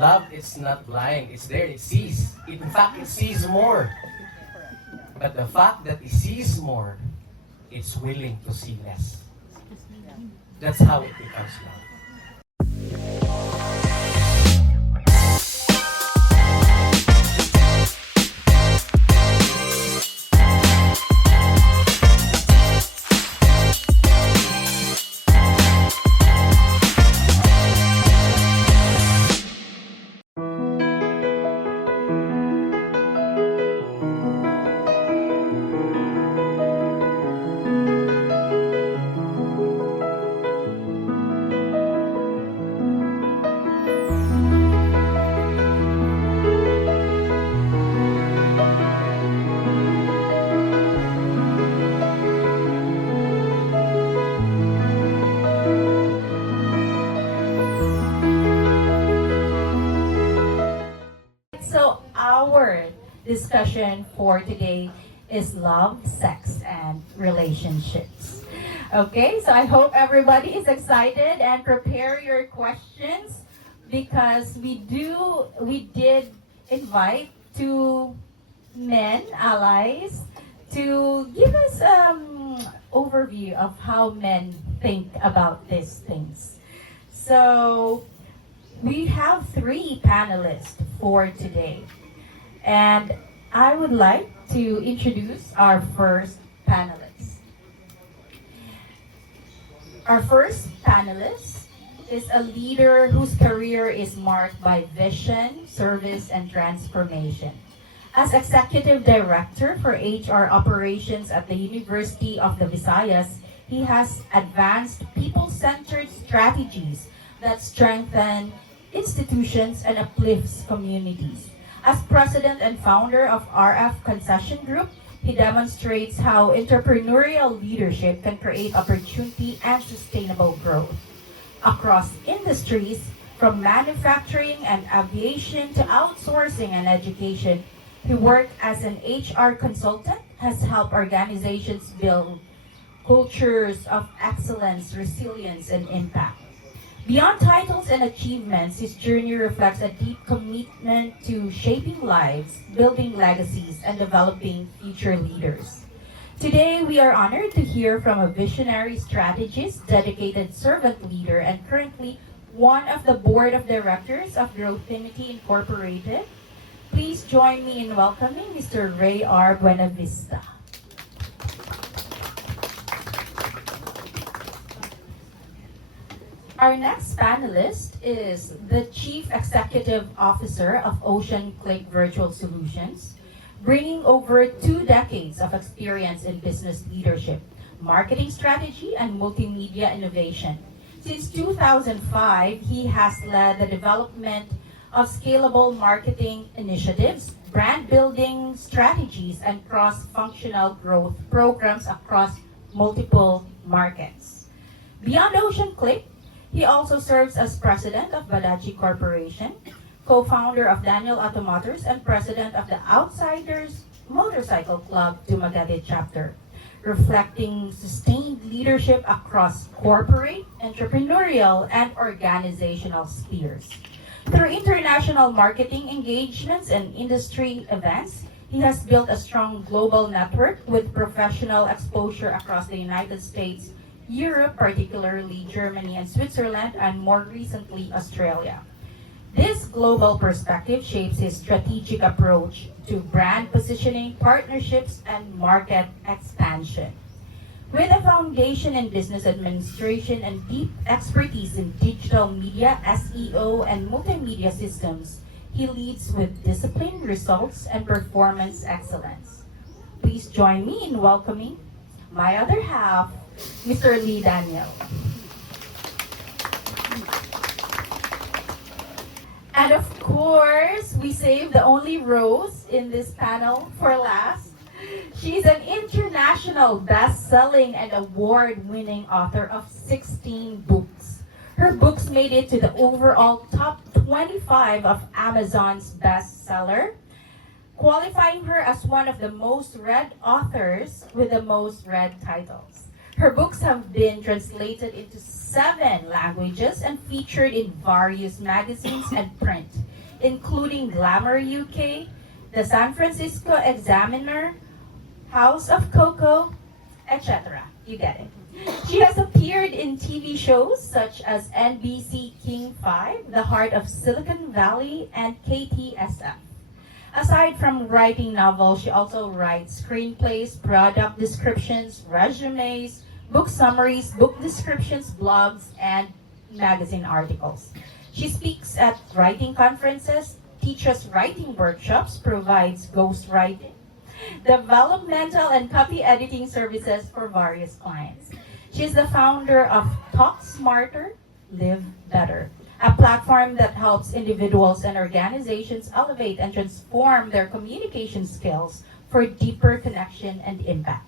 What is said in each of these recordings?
Love is not blind. It's there. It sees. In fact, it sees more. But the fact that it sees more, it's willing to see less. That's how it becomes love. So our discussion for today is love, sex, and relationships. Okay, so I hope everybody is excited and prepare your questions because we did invite two men allies to give us overview of how men think about these things. So we have three panelists for today. And I would like to introduce our first panelist. Our first panelist is a leader whose career is marked by vision, service, and transformation. As Executive Director for HR Operations at the University of the Visayas, he has advanced people-centered strategies that strengthen institutions and uplifts communities. As president and founder of RF Concession Group, he demonstrates how entrepreneurial leadership can create opportunity and sustainable growth. Across industries, from manufacturing and aviation to outsourcing and education, he worked as an HR consultant, has helped organizations build cultures of excellence, resilience, and impact. Beyond titles and achievements, his journey reflects a deep commitment to shaping lives, building legacies, and developing future leaders. Today, we are honored to hear from a visionary strategist, dedicated servant leader, and currently one of the board of directors of Growthimity Incorporated. Please join me in welcoming Mr. Ray R. Buenavista. Our next panelist is the Chief Executive Officer of Oceanclick Virtual Solutions, bringing over 2 decades of experience in business leadership, marketing strategy, and multimedia innovation. Since 2005, he has led the development of scalable marketing initiatives, brand building strategies, and cross-functional growth programs across multiple markets. Beyond Oceanclick, he also serves as president of Badaji Corporation, co-founder of Daniel Automotors, and president of the Outsiders Motorcycle Club Dumaguete chapter, reflecting sustained leadership across corporate, entrepreneurial, and organizational spheres. Through international marketing engagements and industry events, he has built a strong global network with professional exposure across the United States, Europe, particularly Germany and Switzerland, and more recently, Australia. This global perspective shapes his strategic approach to brand positioning, partnerships, and market expansion. With a foundation in business administration and deep expertise in digital media, SEO, and multimedia systems, he leads with discipline, results, and performance excellence. Please join me in welcoming my other half, Mr. Lee Daniel. And of course, we saved the only Rose in this panel for last. She's an international best-selling and award-winning author of 16 books. Her books made it to the overall top 25 of Amazon's bestseller, qualifying her as one of the most read authors with the most read titles. Her books have been translated into 7 languages and featured in various magazines and print. including Glamour UK, the San Francisco Examiner, House of Cocoa, etc. You get it. She has appeared in TV shows such as NBC King 5, The Heart of Silicon Valley, and KTSF. Aside from writing novels, she also writes screenplays, product descriptions, resumes, book summaries, book descriptions, blogs, and magazine articles. She speaks at writing conferences, teaches writing workshops, provides ghostwriting, developmental and copy editing services for various clients. She's the founder of Talk Smarter, Live Better, a platform that helps individuals and organizations elevate and transform their communication skills for deeper connection and impact.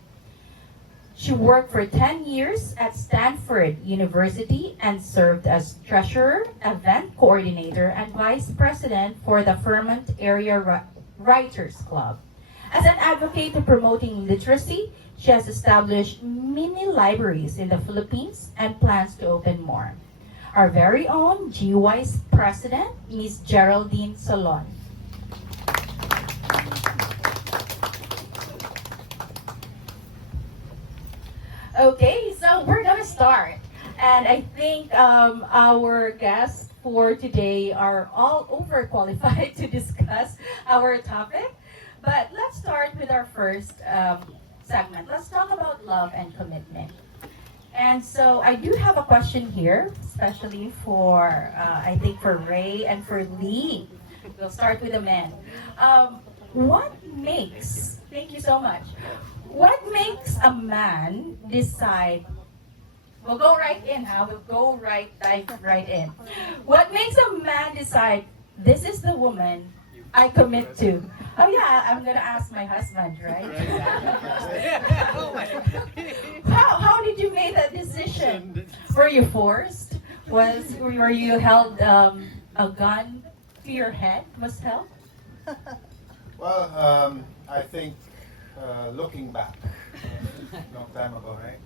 She worked for 10 years at Stanford University and served as treasurer, event coordinator, and vice president for the Vermont Area Writers Club. As an advocate of promoting literacy, she has established mini libraries in the Philippines and plans to open more. Our very own Gwise president, Ms. Geraldine Solon. Okay, so we're gonna start. And I think our guests for today are all overqualified to discuss our topic. But let's start with our first segment. Let's talk about love and commitment. And so I do have a question here, especially for, I think for Ray and for Lee. We'll start with the men. What makes, thank you so much. What makes a man decide, we'll go right in, we'll go dive right in. What makes a man decide, this is the woman I commit to? Oh yeah, I'm gonna ask my husband, right? How did you make that decision? Were you forced? Were you held a gun to your head? Was held? Well, I think looking back, long time ago, right?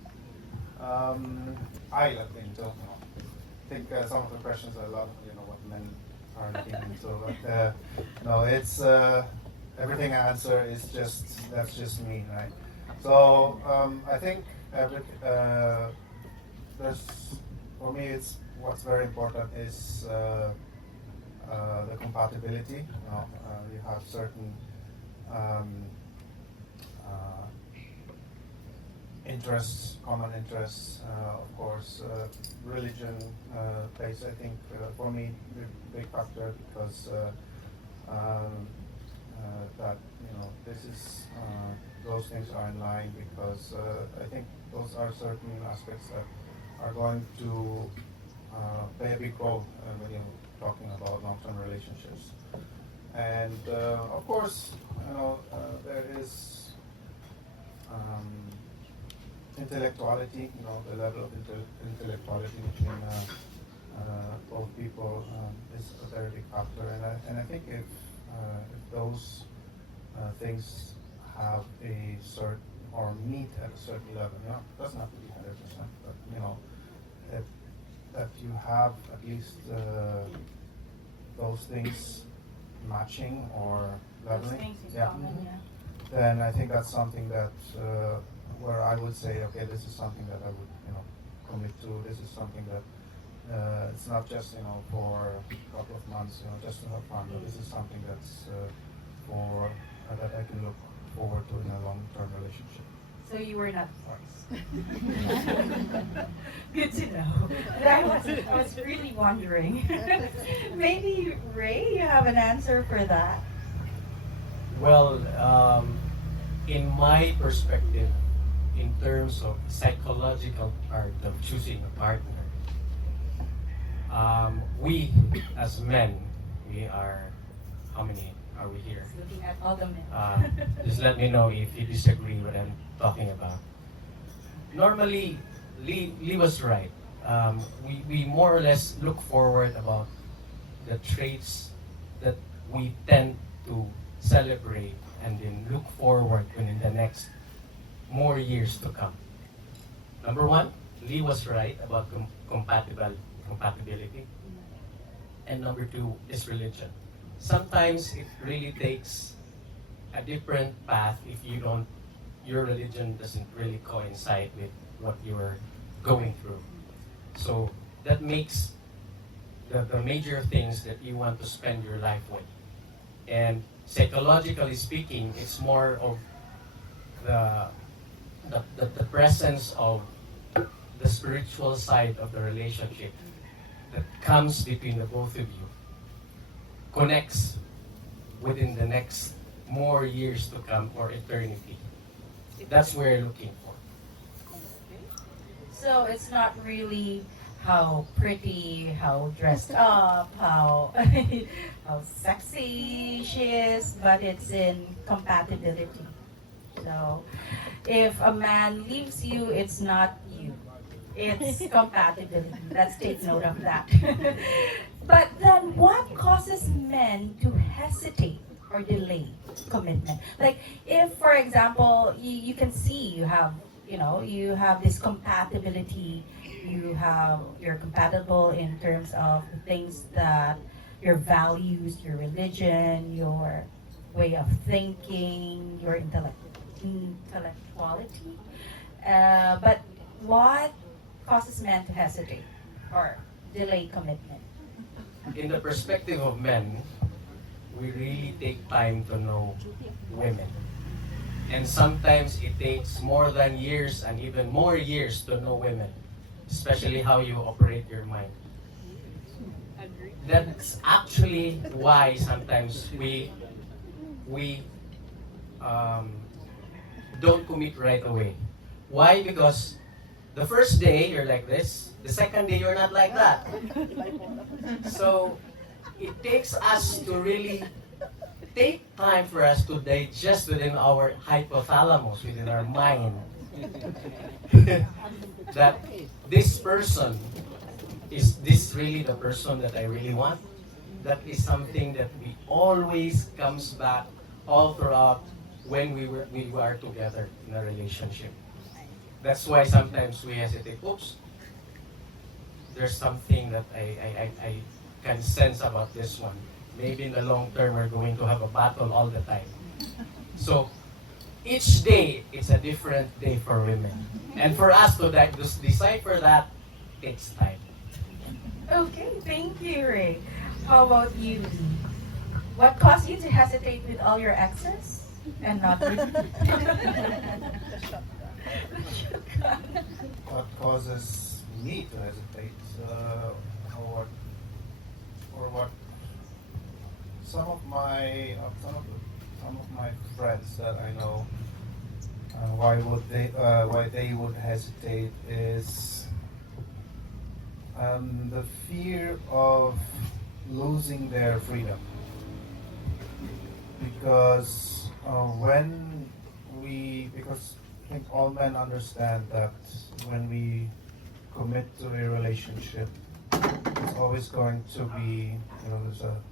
I think don't know. I think some of the questions I love, what men are looking into. But no, it's everything I answer is that's just me, right? So I think there's for me it's what's very important is the compatibility. You have certain interests, common interests, of course. Religion plays, I think, for me, big factor because that this is those things are in line because I think those are certain aspects that are going to play a big role when you're talking about long-term relationships. And of course, there is intellectuality, the level of intellectuality between both people is a very big factor. And I think if those things have a certain or meet at a certain level, it doesn't have to be 100%, but that you have at least those things matching or leveling, then I think that's something that where I would say, okay, this is something that I would commit to. This is something that it's not just for a couple of months, just to have fun, but this is something that's for that I can look forward to in a long-term relationship. So you were not forced. Good to know. I was really wondering. Maybe Ray, you have an answer for that. Well, in my perspective, in terms of psychological part of choosing a partner, we as men, we are, how many are we here? Looking at all the men. Just let me know if you disagree what I'm talking about. Normally, Lee was right. We more or less look forward about the traits that we tend to celebrate and then look forward when in the next more years to come. Number one, Lee was right about compatibility. And number two is religion. sometimes it really takes a different path if your religion doesn't really coincide with what you're going through. So that makes the major things that you want to spend your life with. And psychologically speaking, it's more of the, the presence of the spiritual side of the relationship that comes between the both of you connects within the next more years to come or eternity. That's what we're looking for. So it's not really how pretty, how dressed up, how how sexy she is, but it's in compatibility. So if a man leaves you, it's not you. It's compatibility. Let's take note of that. But then what causes men to hesitate or delay commitment? Like if for example you can see you have this compatibility, you're compatible in terms of the things that your values, your religion, your way of thinking, your intellectuality. But what causes men to hesitate or delay commitment? In the perspective of men, we really take time to know women. And sometimes it takes more than years and even more years to know women, especially how you operate your mind. That's actually why sometimes we um, don't commit right away. Why? Because the first day you're like this, the second day you're not like that. So it takes us to really take time for us to digest within our hypothalamus, within our mind, that this person, is this really the person that I really want? That is something that we always comes back all throughout when we were together in a relationship. That's why sometimes we hesitate. Oops, there's something that I can sense about this one. Maybe in the long term we're going to have a battle all the time. So each day it's a different day for women. And for us to decipher that takes time. Okay, thank you, Ray. How about you, Lee? What caused you to hesitate with all your exes and not with What causes me to hesitate? Or what? Or what? Some of my friends that I know, why they would hesitate is the fear of losing their freedom. Because because I think all men understand that when we commit to a relationship, it's always going to be,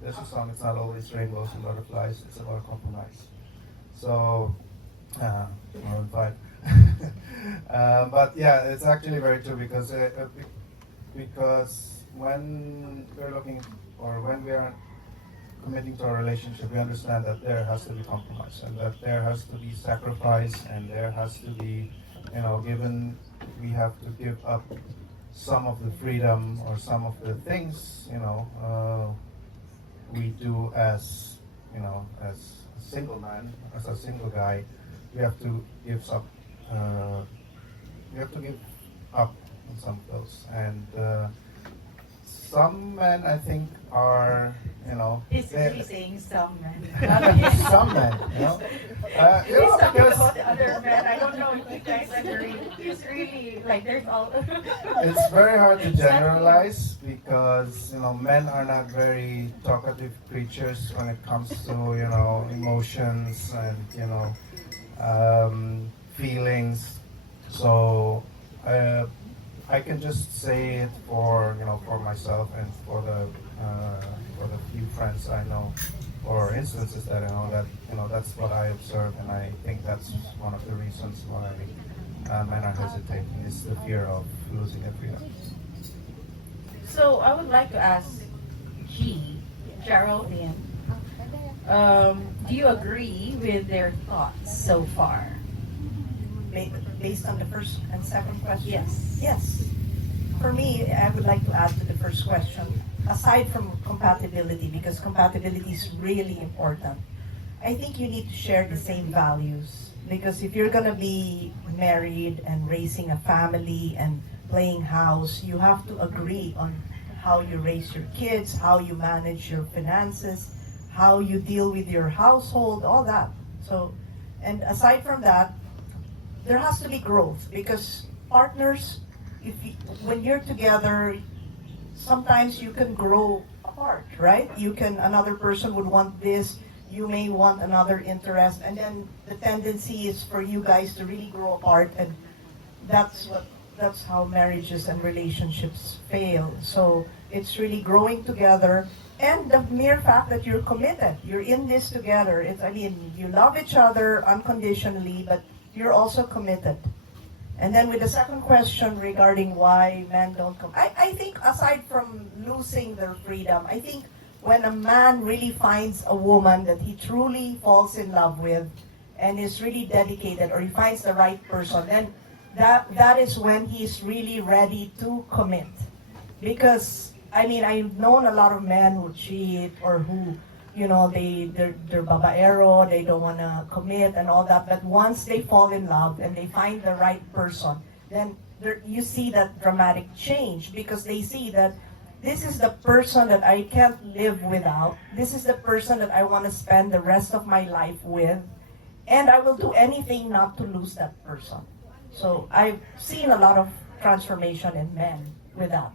there's a song, it's not always rainbows and butterflies, it's about compromise. So, Maroon 5. But yeah, it's actually very true because when we're looking, or when we are committing to a relationship, we understand that there has to be compromise and that there has to be sacrifice and there has to be, given, we have to give up some of the freedom or some of the things, we do as, as a single man, as a single guy, we have to give up, we have to give up on some of those. And some men, I think, are, He's really saying some men. some men, He's talking because about the other men. I don't know if you guys agree. He's really like there's all. it's very hard to generalize because men are not very talkative creatures when it comes to emotions and feelings. So I can just say it for for myself and for the few friends I know or instances that I know that that's what I observe, and I think that's one of the reasons why men are hesitating is the fear of losing their freedom. So I would like to ask Geraldine, Do you agree with their thoughts so far? Based on the first and second question? Yes. Yes. For me, I would like to add to the first question, aside from compatibility, because compatibility is really important, I think you need to share the same values. Because if you're going to be married and raising a family and playing house, you have to agree on how you raise your kids, how you manage your finances, how you deal with your household, all that. So, and aside from that, there has to be growth because partners, if you, when you're together, sometimes you can grow apart, right? You can, another person would want this, you may want another interest, and then the tendency is for you guys to really grow apart, and that's how marriages and relationships fail. So it's really growing together, and the mere fact that you're committed, you're in this together. It's, I mean, you love each other unconditionally, but you're also committed. And then with the second question regarding why men don't come, I think aside from losing their freedom, I think when a man really finds a woman that he truly falls in love with and is really dedicated, or he finds the right person, then that is when he's really ready to commit. Because I mean, I've known a lot of men who cheat or who, you know, they're babaero, they don't want to commit and all that. But once they fall in love and they find the right person, then you see that dramatic change because they see that this is the person that I can't live without. This is the person that I want to spend the rest of my life with. And I will do anything not to lose that person. So I've seen a lot of transformation in men with that.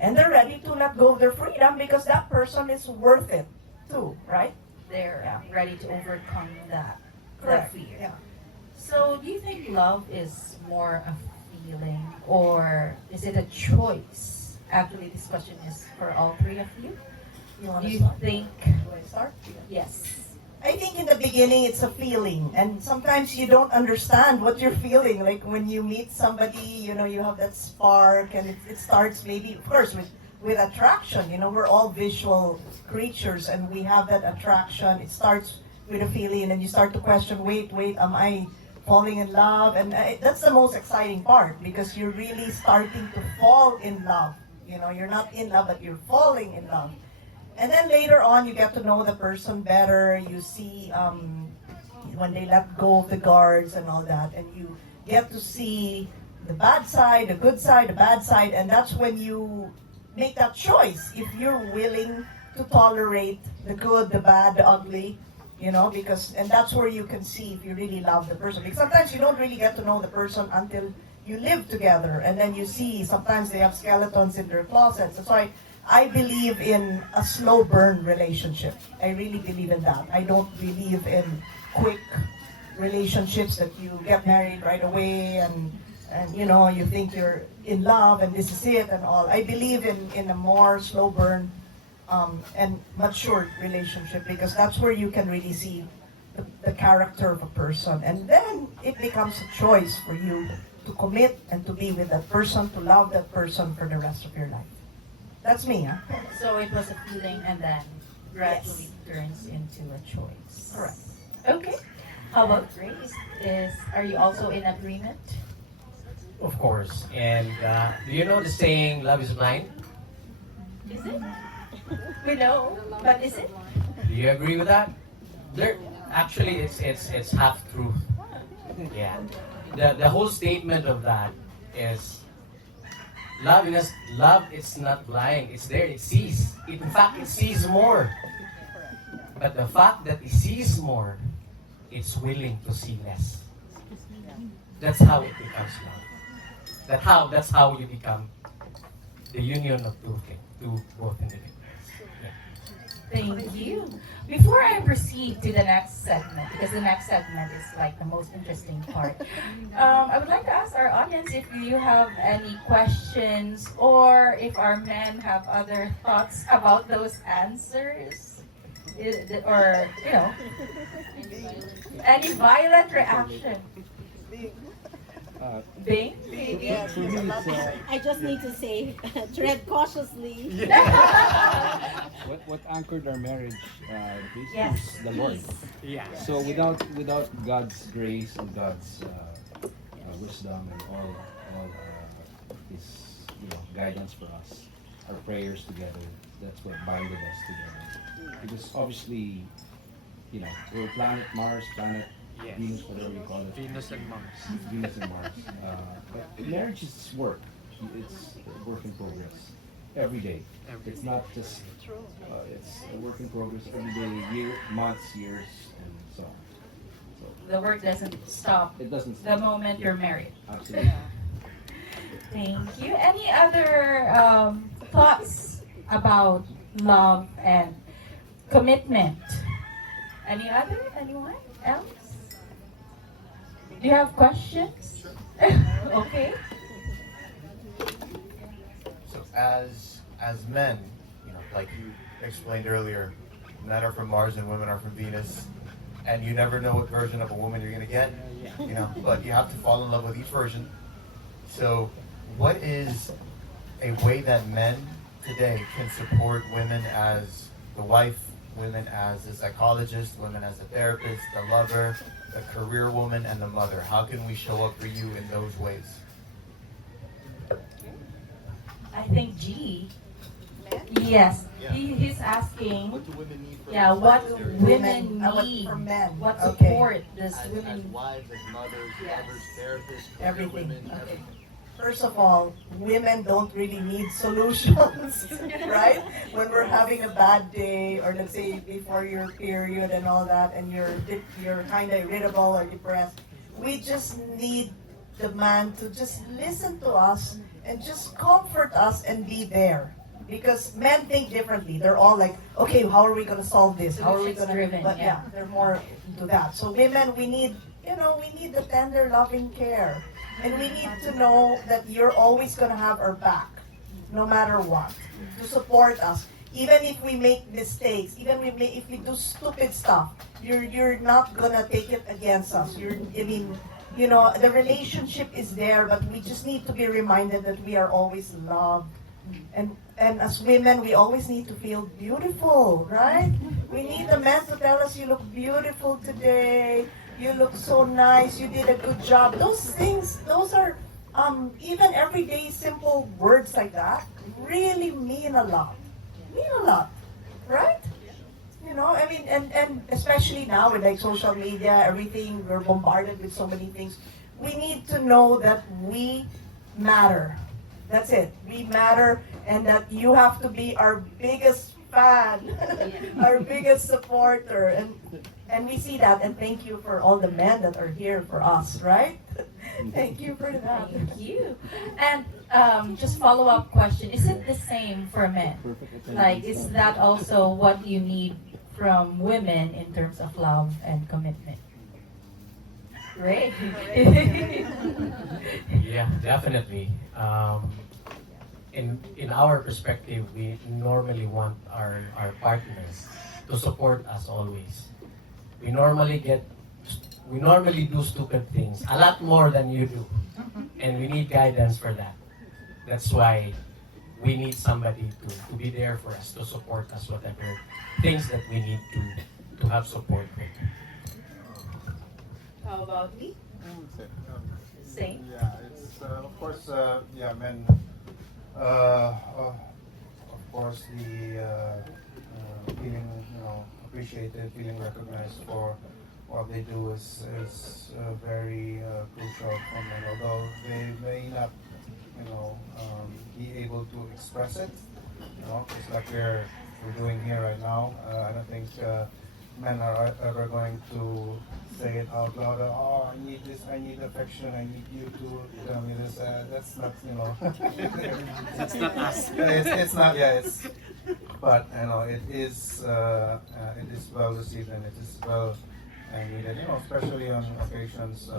And they're ready to let go of their freedom because that person is worth it too, right? They're ready to overcome that Correct. fear. Yeah. So, do you think love is more a feeling or is it a choice? Actually, this question is for all three of you. You want Do to you start? think? Do I start? Yes. I think in the beginning it's a feeling, and sometimes you don't understand what you're feeling. Like when you meet somebody, you know, you have that spark, and it starts maybe, of course, with attraction. You know, we're all visual creatures, and we have that attraction. It starts with a feeling, and you start to question, wait, am I falling in love? And that's the most exciting part because you're really starting to fall in love. You know, you're not in love, but you're falling in love. And then later on, you get to know the person better. You see when they let go of the guards and all that, and you get to see the bad side, the good side, the bad side, and that's when you make that choice. If you're willing to tolerate the good, the bad, the ugly, you know, because and that's where you can see if you really love the person. Because sometimes you don't really get to know the person until you live together, and then you see sometimes they have skeletons in their closets. That's why I believe in a slow burn relationship. I really believe in that. I don't believe in quick relationships that you get married right away and you know you think you're in love and this is it and all. I believe in a more slow burn and mature relationship because that's where you can really see the character of a person, and then it becomes a choice for you to commit and to be with that person, to love that person for the rest of your life. That's me, huh? So it was a feeling and then gradually turns into a choice. Correct. Okay. How about Grace? Are you also in agreement? Of course. And do you know the saying, love is blind? Is it? We know, but is it? Do you agree with that? There, actually, it's half truth. Yeah. The whole statement of that is love is not blind. It's there. It sees. In fact, it sees more. But the fact that it sees more, it's willing to see less. That's how it becomes love. That's how you become the union of two both individuals. Yeah. Thank you. Before I proceed to the next segment, because the next segment is like the most interesting part, I would like to ask our audience if you have any questions or if our men have other thoughts about those answers. Or, you know, any violent reaction. Bing? For me, it's I just need to say, tread cautiously. what anchored our marriage, Chris, Yes, is the Lord. please. Yeah. So without God's grace and God's wisdom and all His guidance for us, our prayers together, that's what binded us together. Because obviously, we're planet Mars, planet Yes. Venus, whatever you call it. Venus and Mars. Venus and Mars. But marriage is work. It's a work in progress. Every day. Every It's day. not just. It's a work in progress every day, months, years, and so on. So The work doesn't stop it doesn't. the moment you're married. Absolutely. Thank you. Any other thoughts about love and commitment? Anyone else? Do you have questions? Okay. So as men, like you explained earlier, men are from Mars and women are from Venus, and you never know what version of a woman you're gonna get, but you have to fall in love with each version. So, what is a way that men today can support women as the wife, women as a psychologist, women as a therapist, the lover, the career woman, and the mother? How can we show up for you in those ways? I think G. Yes. Yeah. He's asking. What do women need from Yeah, what us? women what need. for men? What Okay. support does As women wives, as mothers, Yes. lovers, therapists, career Everything. women, Okay. everything. First of all, women don't really need solutions, right? When we're having a bad day, or let's say before your period and all that, and you're kind of irritable or depressed, we just need the man to just listen to us and just comfort us and be there. Because men think differently. They're all like, okay, how are we gonna solve this? How are we gonna? Solutions-driven, But yeah. they're more into that. So women, we need the tender, loving care. And we need to know that you're always going to have our back, no matter what, to support us. Even if we make mistakes, if we do stupid stuff, you're not going to take it against us. The relationship is there, but we just need to be reminded that we are always loved. And as women, we always need to feel beautiful, right? We need the man to tell us, you look beautiful today. You look so nice. You did a good job. Those things, those are even everyday simple words like that really mean a lot. Mean a lot, right? And especially now with like social media, everything, we're bombarded with so many things. We need to know that we matter. That's it. We matter, and that you have to be our biggest fan, our biggest supporter, and we see that. And thank you for all the men that are here for us, right? Thank you for that. Thank you. And just follow-up question: is it the same for men? Perfect. Like, is that also what you need from women in terms of love and commitment? Great. Yeah, definitely. In our perspective, we normally want our partners to support us always. We normally do stupid things a lot more than you do, and we need guidance for that. That's why we need somebody to be there for us, to support us, whatever things that we need to have support with. How about me? Same. Yeah, it's of course, men. Of course, the feeling, appreciated, feeling recognized for what they do is very crucial for men. Although they may not, be able to express it, just like we're doing here right now. I don't think men are ever going to say it out loud. Oh, I need this. I need affection. I need you to tell me this. That's not, That's not us. it's not. Yeah, it's. But it is well received, and it is well needed. Especially on occasions,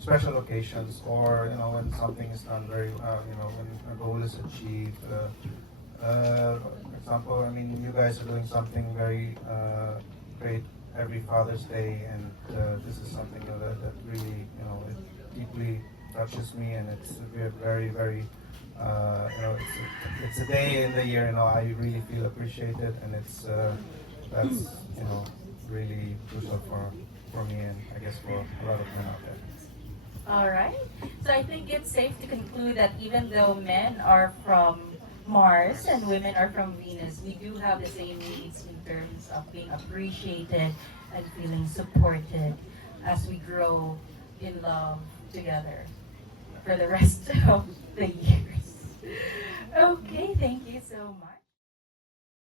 special occasions, or when something is done very, when a goal is achieved. For example, you guys are doing something very great every Father's Day, and this is something that really, it deeply touches me, and it's very, very it's a day in the year, I really feel appreciated, and that's really crucial for me, and I guess for a lot of men out there. All right. So I think it's safe to conclude that even though men are from Mars and women are from Venus, we do have the same needs in terms of being appreciated and feeling supported as we grow in love together for the rest of the years. Okay, thank you so much.